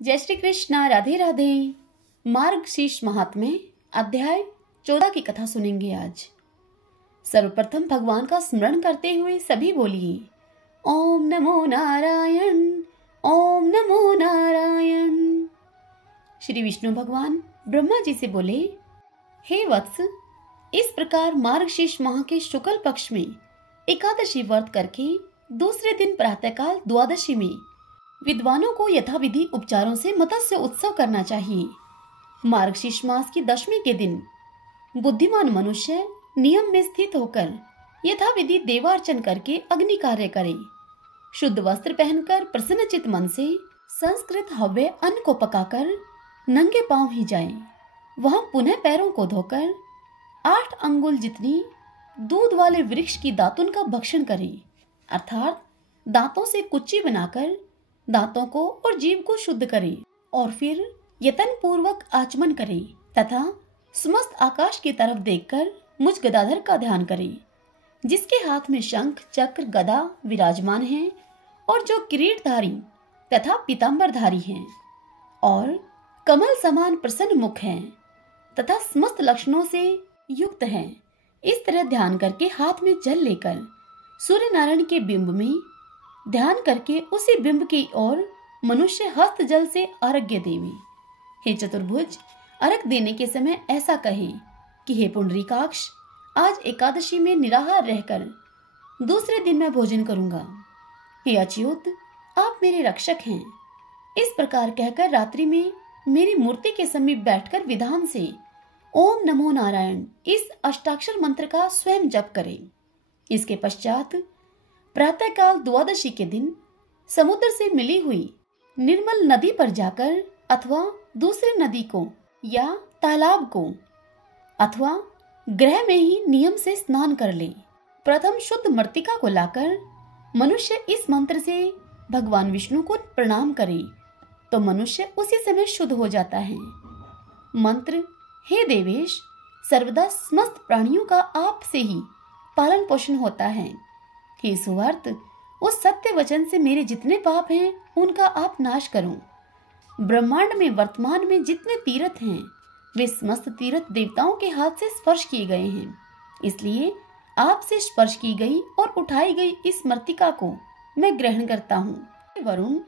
जय श्री कृष्णा, राधे राधे। मार्गशीर्ष महात्म्य अध्याय 14 की कथा सुनेंगे आज। सर्वप्रथम भगवान का स्मरण करते हुए सभी बोलिए ओम नमो नारायण, ओम नमो नारायण। श्री विष्णु भगवान ब्रह्मा जी से बोले, हे वत्स, इस प्रकार मार्गशीर्ष माह के शुक्ल पक्ष में एकादशी व्रत करके दूसरे दिन प्रातःकाल द्वादशी में विद्वानों को यथाविधि उपचारों से मत्स्य उत्सव करना चाहिए। मार्गशीर्ष मास की दशमी के दिन बुद्धिमान मनुष्य नियम में स्थित होकर यथाविधि देवार्चन करके अग्नि कार्य करे। शुद्ध वस्त्र पहनकर प्रसन्नचित मन से संस्कृत हव्य अन्न को पकाकर नंगे पांव ही जाए। वहां पुनः पैरों को धोकर 8 अंगुल जितनी दूध वाले वृक्ष की दातुन का भक्षण करे, अर्थात दांतों से कुच्ची बनाकर दांतों को और जीभ को शुद्ध करे और फिर यतन पूर्वक आचमन करे तथा समस्त आकाश की तरफ देखकर मुझ गदाधर का ध्यान करे, जिसके हाथ में शंख चक्र गदा विराजमान हैं और जो किरीटधारी तथा पीतांबरधारी हैं और कमल समान प्रसन्न मुख हैं तथा समस्त लक्षणों से युक्त हैं। इस तरह ध्यान करके हाथ में जल लेकर सूर्य नारायण के बिंब में ध्यान करके उसी बिंब की ओर मनुष्य हस्त जल से अर्घ्य देवे। हे चतुर्भुज, अर्घ देने के समय ऐसा कहे कि हे पुंडरीकाक्ष, आज एकादशी में निराहार रहकर दूसरे दिन मैं भोजन करूंगा। हे अच्युत, आप मेरे रक्षक हैं। इस प्रकार कहकर रात्रि में मेरी मूर्ति के समीप बैठकर विधान से ओम नमो नारायण इस अष्टाक्षर मंत्र का स्वयं जप करें। इसके पश्चात प्रातःकाल द्वादशी के दिन समुद्र से मिली हुई निर्मल नदी पर जाकर अथवा दूसरे नदी को या तालाब को अथवा गृह में ही नियम से स्नान कर ले। प्रथम शुद्ध मृतिका को लाकर मनुष्य इस मंत्र से भगवान विष्णु को प्रणाम करे तो मनुष्य उसी समय शुद्ध हो जाता है। मंत्र, हे देवेश, सर्वदा समस्त प्राणियों का आप से ही पालन पोषण होता है। हे सुवर्त, उस सत्य वचन से मेरे जितने पाप हैं उनका आप नाश करो। ब्रह्मांड में वर्तमान में जितने तीर्थ हैं वे समस्त तीर्थ देवताओं के हाथ से स्पर्श किए गए हैं, इसलिए आपसे स्पर्श की गई और उठाई गई इस मृतिका को मैं ग्रहण करता हूँ। वरुण,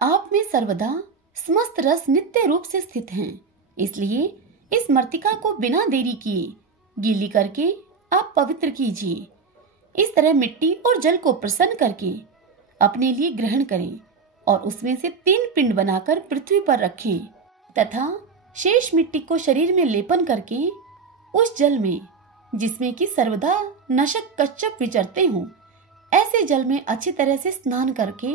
आप में सर्वदा समस्त रस नित्य रूप से स्थित हैं, इसलिए इस मृतिका को बिना देरी किए गीली करके आप पवित्र कीजिए। इस तरह मिट्टी और जल को प्रसन्न करके अपने लिए ग्रहण करें और उसमें से 3 पिंड बनाकर पृथ्वी पर रखें तथा शेष मिट्टी को शरीर में लेपन करके उस जल में, जिसमें कि सर्वदा नशक कच्छप विचरते हों, ऐसे जल में अच्छी तरह से स्नान करके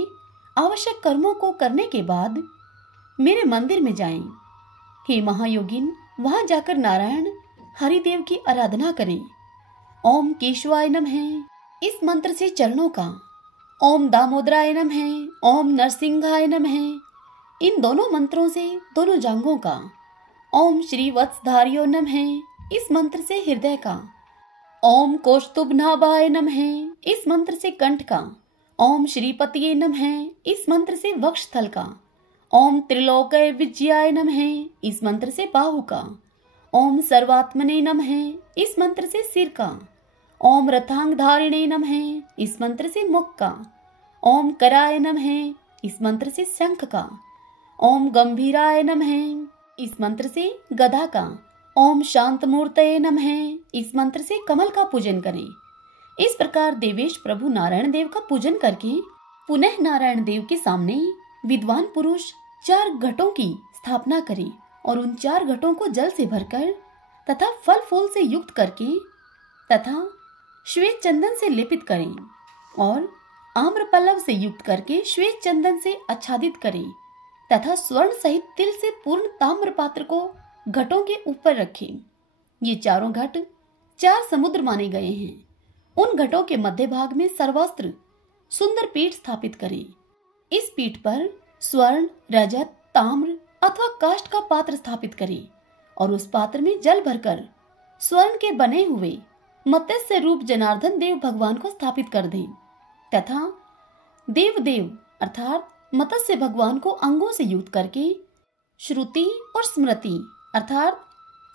आवश्यक कर्मों को करने के बाद मेरे मंदिर में जाएं। हे महायोगिन, वहां जाकर नारायण हरिदेव की आराधना करें। ओम केशवाय नमः इस मंत्र से चरणों का, ओम दामोदराय नमः, ओम नरसिंहाय नमः इन दोनों मंत्रों से दोनों जांघों का, ओम श्री वत्सधारियो नमः इस मंत्र से हृदय का, ओम कौस्तुभनाभाय नमः इस मंत्र से कंठ का, ओम श्रीपतिये नमः इस मंत्र से वक्षस्थल का, ओम त्रिलोकय विजयाय नमः इस मंत्र से बाहु का, ओम सर्वात्मने नमः इस मंत्र से सिर का, ओम रथांगधारिणे नमः इस मंत्र से मुख का, ओम कराय नमः इस मंत्र से शंख का, ओम गंभीराय नमः इस मंत्र से गदा का, ओम शांतमूर्तये नमः इस मंत्र से कमल का पूजन करें। इस प्रकार देवेश प्रभु नारायण देव का पूजन करके पुनः नारायण देव के सामने विद्वान पुरुष 4 घटों की स्थापना करें और उन 4 घटों को जल से भरकर तथा फल फूल से युक्त करके तथा श्वेत चंदन से लेपित करें और आम्र पल्लव से युक्त करके श्वेत चंदन से आच्छादित करें तथा स्वर्ण सहित तिल से पूर्ण ताम्र पात्र को घटों के ऊपर रखें। ये चारों घट 4 समुद्र माने गए हैं। उन घटों के मध्य भाग में सर्वस्त्र सुंदर पीठ स्थापित करें। इस पीठ पर स्वर्ण, रजत, ताम्र अथवा काष्ठ का पात्र स्थापित करें और उस पात्र में जल भरकर स्वर्ण के बने हुए मत्स्य रूप जनार्दन देव भगवान को स्थापित कर दें तथा देव देव अर्थात मत्स्य भगवान को अंगों से युक्त करके श्रुति और स्मृति अर्थात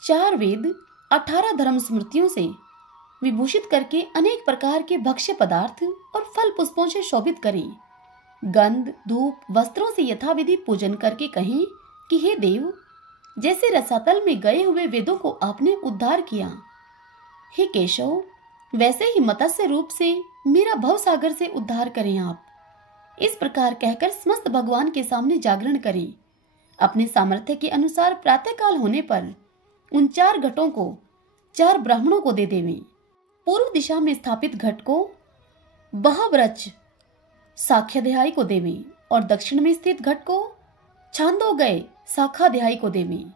4 वेद 18 धर्म स्मृतियों से विभूषित करके अनेक प्रकार के भक्ष्य पदार्थ और फल पुष्पों से शोभित करें। गंध धूप वस्त्रों से यथाविधि पूजन करके कहें कि हे देव, जैसे रसातल में गए हुए वेदों को आपने उद्धार किया, हे केशव, वैसे ही मत्स्य रूप से मेरा भव सागर से उद्धार करें आप। इस प्रकार कहकर समस्त भगवान के सामने जागरण करें। अपने सामर्थ्य के अनुसार प्रातःकाल होने पर उन 4 घटों को 4 ब्राह्मणों को दे देवें। पूर्व दिशा में स्थापित घट को बहव्रज साख्याध्यायी को देवें और दक्षिण में स्थित घट को छांदोगय शाखाध्यायी को देवें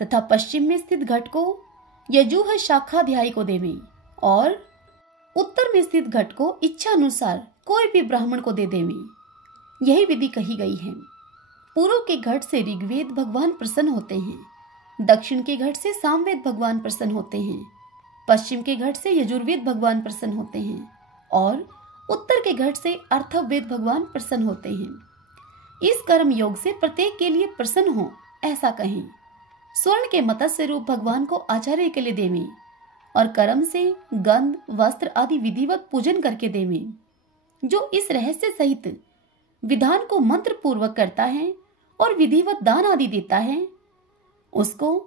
तथा पश्चिम में स्थित घट को यजुः शाखाध्यायी को देवें और उत्तर में स्थित घट को इच्छा अनुसार कोई भी ब्राह्मण को दे देवें। यही विधि कही गई है। पूर्व के घट से ऋग्वेद भगवान प्रसन्न होते हैं, दक्षिण के घट से सामवेद भगवान प्रसन्न होते हैं, पश्चिम के घट से यजुर्वेद भगवान प्रसन्न होते हैं और उत्तर के घट से अर्थवेद भगवान प्रसन्न होते हैं। इस कर्म योग से प्रत्येक के लिए प्रसन्न हो ऐसा कहें। स्वर्ण के मत्स्य रूप भगवान को आचार्य के लिए देवें और कर्म से गंध वस्त्र आदि विधिवत पूजन करके देवें। जो इस रहस्य सहित विधान को मंत्र पूर्वक करता है और विधिवत दान आदि देता है, उसको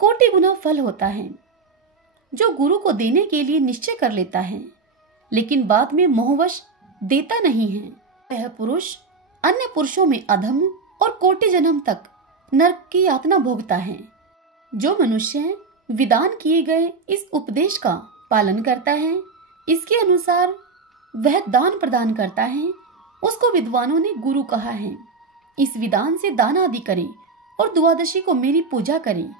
कोटि गुना फल होता है। जो गुरु को देने के लिए निश्चय कर लेता है लेकिन बाद में मोहवश देता नहीं है, वह पुरुष अन्य पुरुषों में अधम और कोटि जन्म तक नरक की यातना भोगता है। जो मनुष्य विधान किए गए इस उपदेश का पालन करता है, इसके अनुसार वह दान प्रदान करता है, उसको विद्वानों ने गुरु कहा है। इस विधान से दान आदि करें और द्वादशी को मेरी पूजा करें।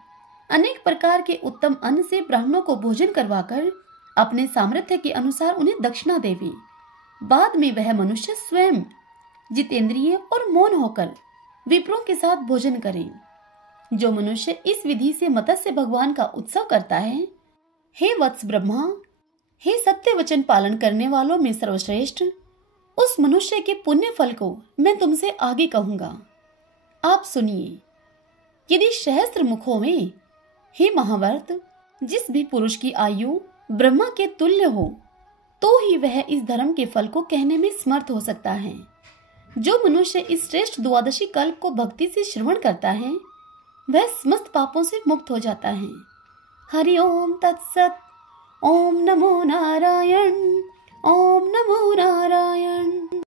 अनेक प्रकार के उत्तम अन्न से ब्राह्मणों को भोजन करवाकर अपने सामर्थ्य के अनुसार उन्हें दक्षिणा देवे। बाद में वह मनुष्य स्वयं जितेंद्रिय और मौन होकर विप्रों के साथ भोजन करे। जो मनुष्य इस विधि से मत्स्य भगवान का उत्सव करता है, हे वत्स ब्रह्मा, हे सत्य वचन पालन करने वालों में सर्वश्रेष्ठ, उस मनुष्य के पुण्य फल को मैं तुमसे आगे कहूंगा। आप सुनिए। यदि सहस्त्र मुखों में, हे महावर्त, जिस भी पुरुष की आयु ब्रह्मा के तुल्य हो, तो ही वह इस धर्म के फल को कहने में समर्थ हो सकता है। जो मनुष्य इस श्रेष्ठ द्वादशी कल्प को भक्ति से श्रवण करता है, वह समस्त पापों से मुक्त हो जाता है। हरि ओम तत्सत। ओम नमो नारायण। ओम नमो नारायण।